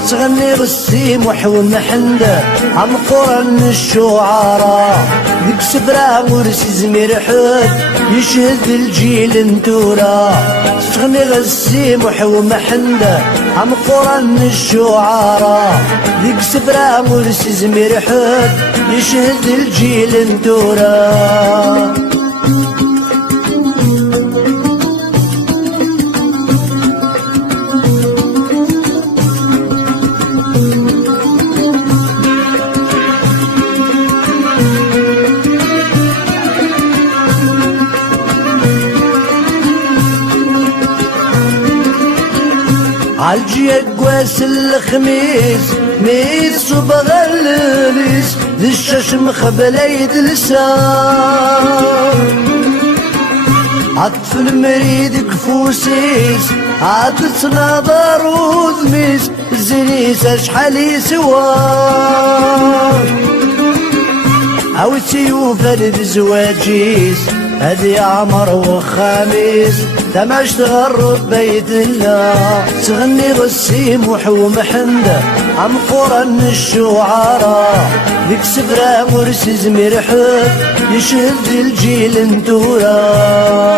تغني غسيم وحوم حنده عم قرن الشعراء ديك سبرا ورسي زمير حد يشهد الجيل انتورا تغني غسيم وحوم حنده عم قرن الشعراء ديك سبرا ورسي زمير حد يشهد الجيل انتورا عالجي قواس الخميس ميس وبغلبيس للشاش مخبل عيد لسان عطف المريد كفوسيس عطت نظر وذميس الزنيس اشحالي سوار او سيوف الزواجيس هدي عمر وخميس تماش تغرب بيت الله تغني غسيم وحوم حنده عم قرن الشعراء ذيك سفرة مرسي زمير حد يشهد الجيل انتورا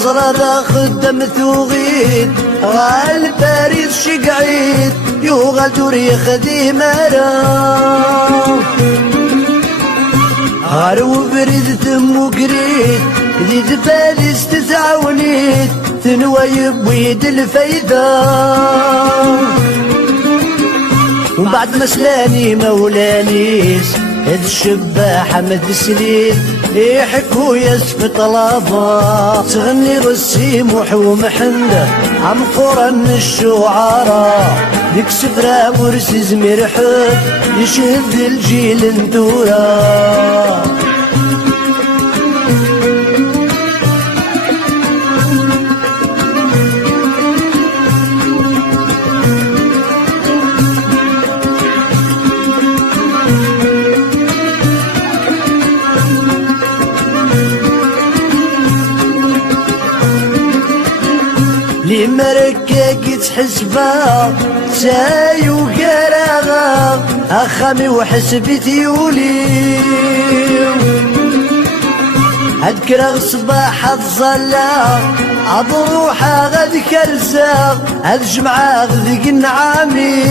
تزرى خدم ثوغيد غال باريس شقعيد يوغل دوري خدي مرا غارو بريد ثمو قريد ذي دفاليس تتعونيد ثنوى يبويد الفايدة وبعد مسلاني مولانيس هاد الشباح مد سليل يحكوا يسف طلبا تغني غسيم وحوم حنده عم قرن الشعراء ديك سفرة مرسي زمير حد يشهد الجيل انتورا لي مركاك تحسبها ساي وكراغا اخامي وحسبتي ولي هاد كراغ صباح الظلا عبروحة غاد كرسا هاد جمعة غذيك النعامي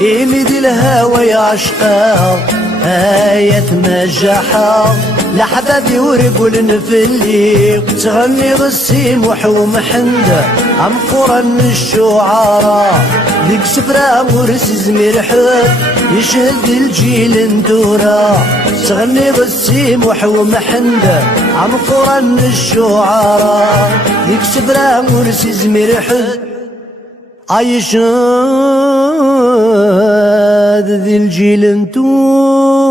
يميدي الهوى يا عشقا آية مجاحة لحبابي ورقول نفلي تغني غسيم وحوم حنده عم قرن الشعراء ديك سفرة مرسي زمير حد يشهد الجيل انتورا تغني غسيم وحوم حنده عم قرن الشعراء ديك سفرة مرسي زمير حد عايشاد ذي الجيل انتورا